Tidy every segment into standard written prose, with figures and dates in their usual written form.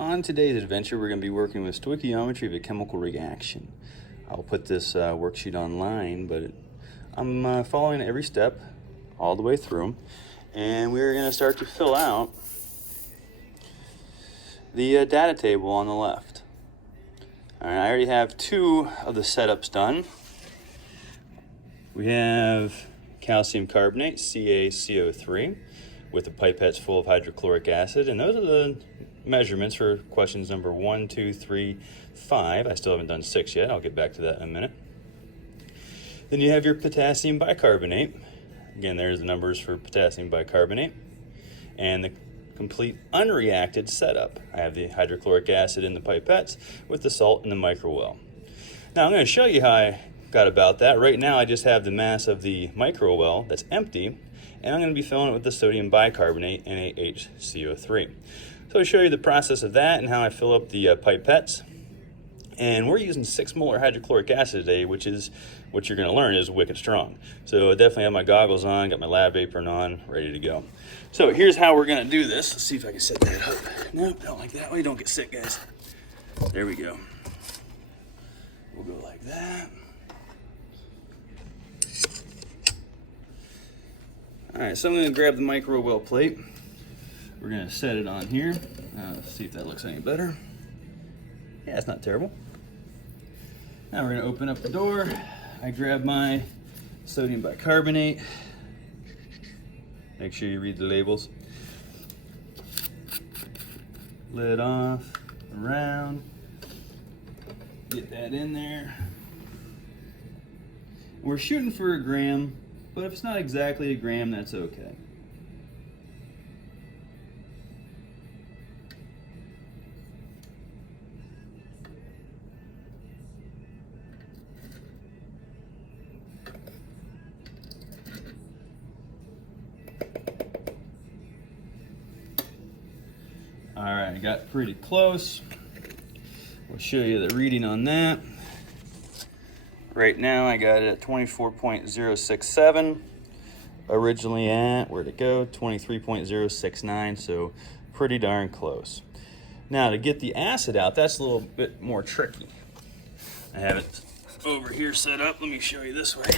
On today's adventure, we're going to be working with stoichiometry of a chemical reaction. I'll put this worksheet online, but I'm following every step all the way through, and we're going to start to fill out the data table on the left. All right, I already have two of the setups done. We have calcium carbonate, CaCO3, with the pipettes full of hydrochloric acid, and those are the measurements for questions number 1, 2, 3, 5. I still haven't done 6 yet. I'll get back to that in a minute. Then you have your potassium bicarbonate. Again, there's the numbers for potassium bicarbonate. And the complete unreacted setup. I have the hydrochloric acid in the pipettes with the salt in the microwell. Now I'm going to show you how I got about that. Right now I just have the mass of the microwell that's empty, and I'm going to be filling it with the sodium bicarbonate, NaHCO3. So I'll show you the process of that and how I fill up the pipettes. And we're using 6 molar hydrochloric acid today, which is what you're going to learn is wicked strong. So I definitely have my goggles on, got my lab apron on, ready to go. So here's how we're going to do this. Let's see if I can set that up. Nope, don't like that way. Don't get sick, guys. There we go. We'll go like that. All right, so I'm going to grab the microwell plate. We're going to set it on here. See if that looks any better. Yeah, it's not terrible. Now we're going to open up the door. I grab my sodium bicarbonate. Make sure you read the labels. Lid off, around. Get that in there. We're shooting for a gram, but if it's not exactly a gram, that's okay. All right, I got pretty close. We'll show you the reading on that. Right now I got it at 24.067. Originally at, where'd it go? 23.069, so pretty darn close. Now to get the acid out, that's a little bit more tricky. I have it over here set up. Let me show you this way.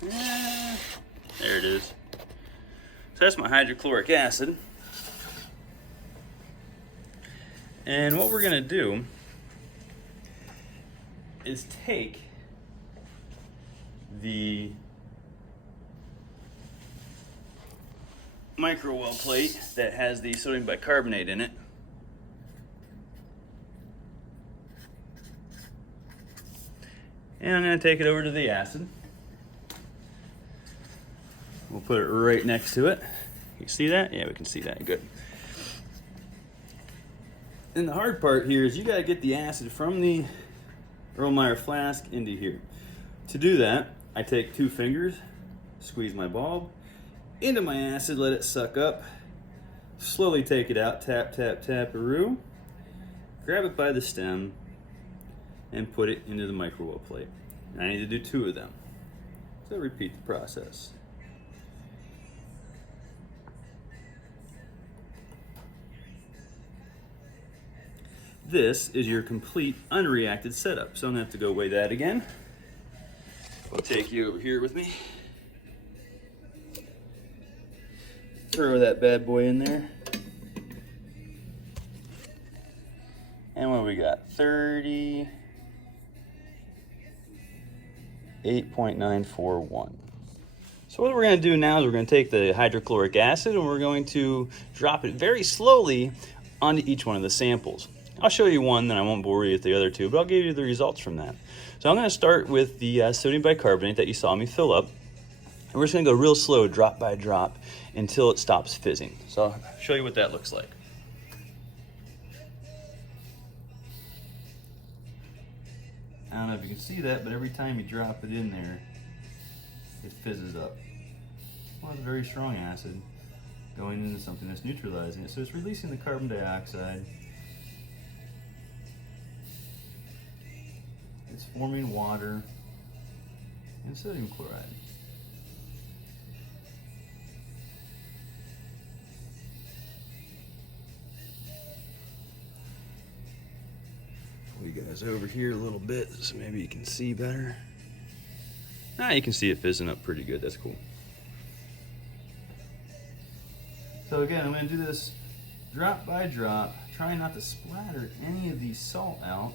There it is. So that's my hydrochloric acid. And what we're going to do is take the microwell plate that has the sodium bicarbonate in it, and I'm going to take it over to the acid. We'll put it right next to it. You see that? Yeah, we can see that. Good. And the hard part here is you got to get the acid from the Erlenmeyer flask into here. To do that, I take 2 fingers, squeeze my bulb into my acid, let it suck up, slowly take it out, tap, tap, tap-a-roo, grab it by the stem, and put it into the microwell plate. I need to do 2 of them. So repeat the process. This is your complete unreacted setup. So I'm gonna have to go weigh that again. I'll take you over here with me. Throw that bad boy in there. And what we got? 38.941. So what we're going to do now is we're going to take the hydrochloric acid and we're going to drop it very slowly onto each one of the samples. I'll show you one, then I won't bore you with the other 2, but I'll give you the results from that. So I'm going to start with the sodium bicarbonate that you saw me fill up. And we're just going to go real slow, drop by drop, until it stops fizzing. So I'll show you what that looks like. I don't know if you can see that, but every time you drop it in there, it fizzes up. Well, it's a very strong acid going into something that's neutralizing it. So it's releasing the carbon dioxide. It's forming water and sodium chloride. guys over here a little bit so maybe you can see better. You can see it fizzing up pretty good. That's cool. So again, I'm going to do this drop by drop, trying not to splatter any of the salt out.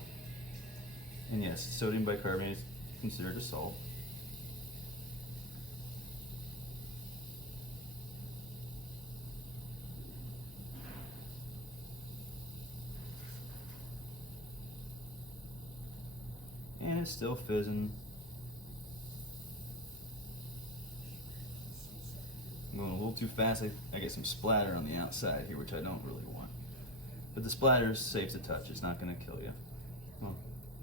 And yes, sodium bicarbonate is considered a salt. And it's still fizzing. I'm going a little too fast. I get some splatter on the outside here, which I don't really want. But the splatter is safe to touch. It's not going to kill you. Well,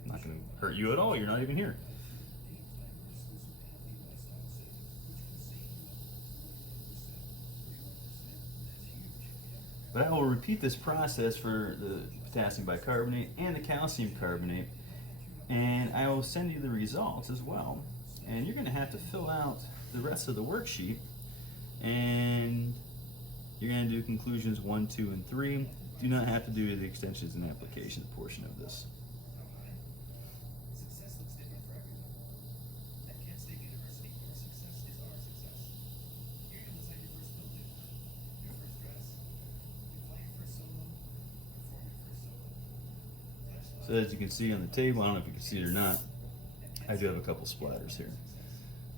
not going to hurt you at all. You're not even here. But I will repeat this process for the potassium bicarbonate and the calcium carbonate, and I will send you the results as well. And you're going to have to fill out the rest of the worksheet, and you're going to do conclusions 1, 2, and 3. Do not have to do the extensions and applications portion of this. So as you can see on the table, I don't know if you can see it or not, I do have a couple splatters here.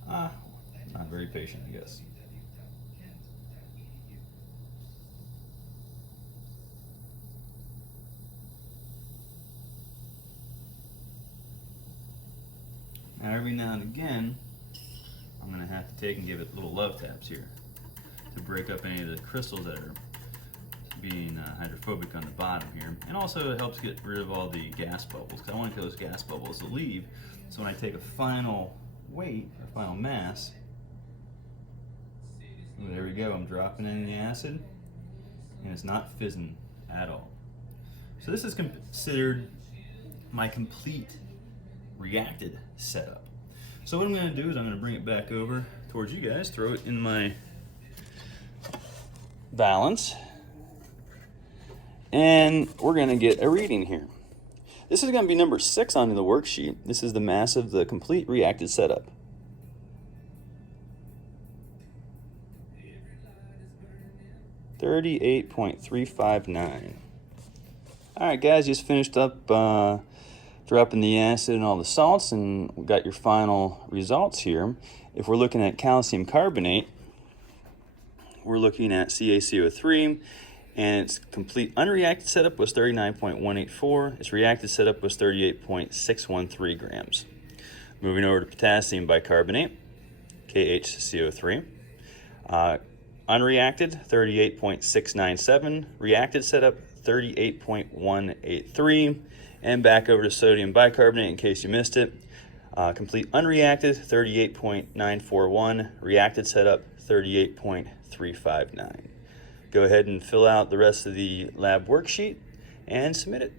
Not very patient, I guess. Now every now and again, I'm going to have to take and give it little love taps here to break up any of the crystals that are being hydrophobic on the bottom here. And also it helps get rid of all the gas bubbles, because I want those gas bubbles to leave. So when I take a final weight, or final mass, there we go, I'm dropping in the acid, and it's not fizzing at all. So this is considered my complete reacted setup. So what I'm going to do is I'm going to bring it back over towards you guys, throw it in my balance, and we're going to get a reading here. This is going to be number 6 on the worksheet. This is the mass of the complete reacted setup. $38.359. All right, guys, just finished up dropping the acid and all the salts, and we got your final results here. If we're looking at calcium carbonate, we're looking at CaCO3, and its complete unreacted setup was 39.184. Its reacted setup was 38.613 grams. Moving over to potassium bicarbonate, KHCO3. Unreacted, 38.697. Reacted setup, 38.183. And back over to sodium bicarbonate in case you missed it. Complete unreacted, 38.941. Reacted setup, 38.359. Go ahead and fill out the rest of the lab worksheet and submit it.